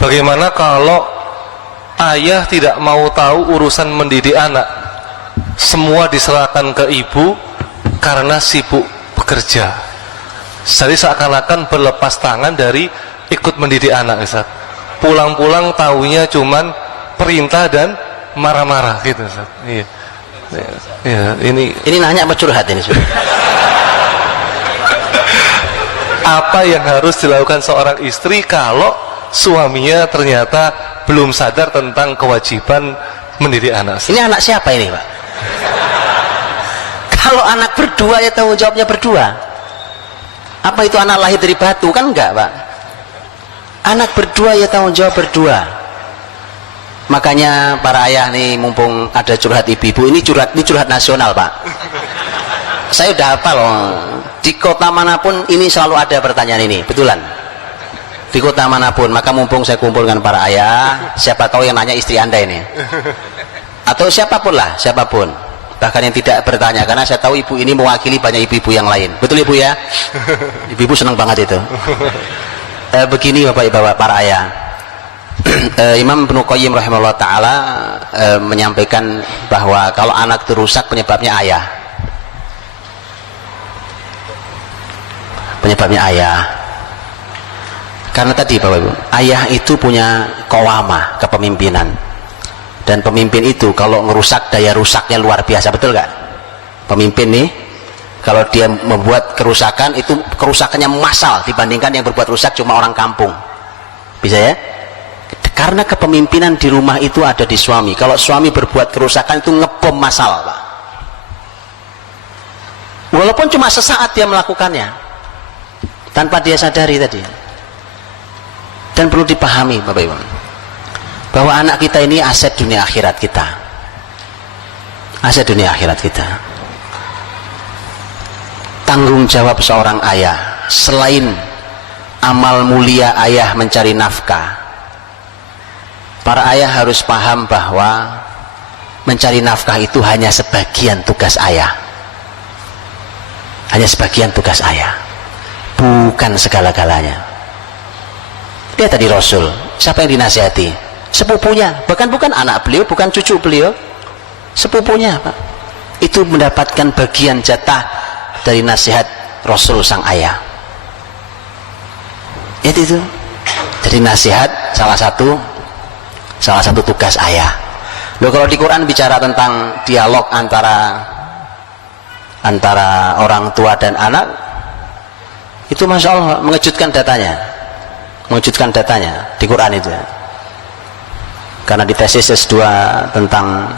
bagaimana kalau ayah tidak mau tahu urusan mendidik anak, semua diserahkan ke ibu karena sibuk bekerja, jadi seakan-akan berlepas tangan dari ikut mendidik anak, Ustaz. Pulang-pulang taunya cuman perintah dan marah-marah gitu, Ustaz. Iya. Ya, ini nanya apa curhat ini? Apa yang harus dilakukan seorang istri kalau suaminya ternyata belum sadar tentang kewajiban mendidik anak? Ini anak siapa ini, Pak? Kalau anak berdua ya tanggung jawabnya berdua. Apa itu anak lahir dari batu? Kan enggak, Pak. Anak berdua ya tanggung jawab berdua. Makanya para ayah nih, mumpung ada curhat ibu-ibu, ini curhat nasional, Pak. Saya udah hafal loh. Di kota manapun ini selalu ada pertanyaan ini, betulan. Di kota manapun, maka mumpung saya kumpulkan para ayah, siapa tahu yang nanya istri Anda ini. Atau siapapun lah, siapapun. Bahkan yang tidak bertanya, karena saya tahu ibu ini mewakili banyak ibu-ibu yang lain. Betul Ibu ya? Ibu-ibu senang banget itu. Begini Bapak-Ibu, para ayah. Imam Ibnu Qayyim rahimahullah ta'ala menyampaikan bahwa kalau anak itu rusak penyebabnya ayah. Karena tadi Bapak Ibu, ayah itu punya qawamah, kepemimpinan. Dan pemimpin itu kalau ngerusak, daya rusaknya luar biasa, betul gak? Pemimpin nih, kalau dia membuat kerusakan, itu kerusakannya massal dibandingkan yang berbuat rusak cuma orang kampung. Bisa ya? Karena kepemimpinan di rumah itu ada di suami. Kalau suami berbuat kerusakan itu ngebom massal, Pak. Walaupun cuma sesaat dia melakukannya, tanpa dia sadari tadi. Dan perlu dipahami Bapak Ibu, bahwa anak kita ini aset dunia akhirat kita. Aset dunia akhirat kita. Tanggung jawab seorang ayah, selain amal mulia ayah mencari nafkah, para ayah harus paham bahwa mencari nafkah itu hanya sebagian tugas ayah. Hanya sebagian tugas ayah, bukan segala-galanya. Lihat tadi Rasul, siapa yang dinasihati? Sepupunya, bahkan bukan anak beliau, bukan cucu beliau, sepupunya, Pak. Itu mendapatkan bagian jatah dari nasihat Rasul sang ayah. Itu. Jadi nasihat salah satu tugas ayah. Loh, kalau di Quran bicara tentang dialog antara orang tua dan anak, itu Masya Allah mengejutkan datanya di Quran itu. Karena di tesis S2 tentang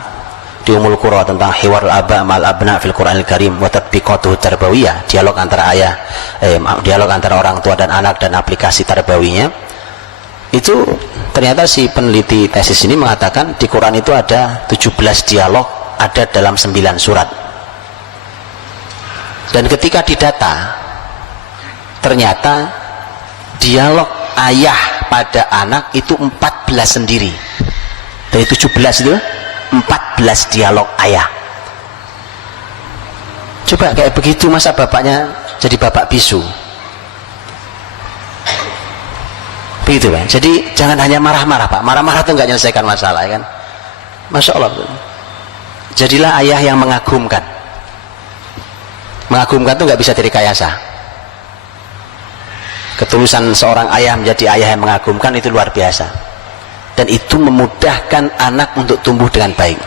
di Ummul Qura tentang hiwar al-aba ma'al abna fil Qur'anil Karim wa tatbiqatuhu tarbawiyah, dialog antara orang tua dan anak dan aplikasi tarbawinya. Itu ternyata si peneliti tesis ini mengatakan di Quran itu ada 17 dialog, ada dalam 9 surat. Dan ketika didata, ternyata dialog ayah pada anak itu 14 sendiri. Dari 17 itu 14 dialog ayah. Coba kayak begitu, masa bapaknya jadi bapak bisu? Begitu kan? Jadi jangan hanya marah-marah, Pak. Marah-marah itu nggak menyelesaikan masalah, kan? Masya Allah. Jadilah ayah yang mengagumkan. Mengagumkan itu nggak bisa direkayasa. Ketulusan seorang ayah menjadi ayah yang mengagumkan itu luar biasa. Dan itu memudahkan anak untuk tumbuh dengan baik.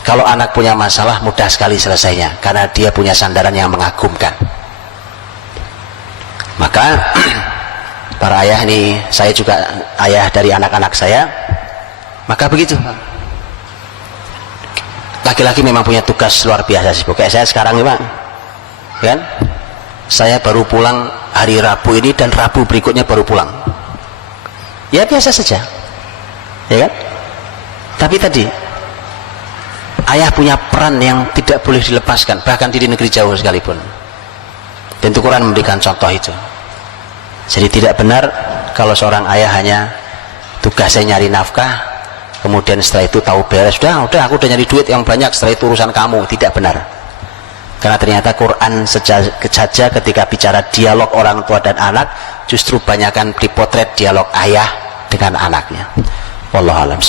Kalau anak punya masalah, mudah sekali selesainya, karena dia punya sandaran yang mengagumkan. Maka para ayah ini, saya juga ayah dari anak-anak saya, maka begitu. Laki-laki memang punya tugas luar biasa sih. Kayak saya sekarang nih, Pak, kan? Saya baru pulang hari Rabu ini, dan Rabu berikutnya baru pulang. Ya biasa saja, ya kan? Tapi tadi ayah punya peran yang tidak boleh dilepaskan, bahkan di negeri jauh sekalipun. Dan Quran memberikan contoh itu. Jadi tidak benar kalau seorang ayah hanya tugasnya nyari nafkah, kemudian setelah itu tahu beres, udah aku udah nyari duit yang banyak, setelah itu urusan kamu. Tidak benar. Karena ternyata Quran saja ketika bicara dialog orang tua dan anak, justru banyakkan dipotret dialog ayah dengan anaknya. Wallahu a'lam.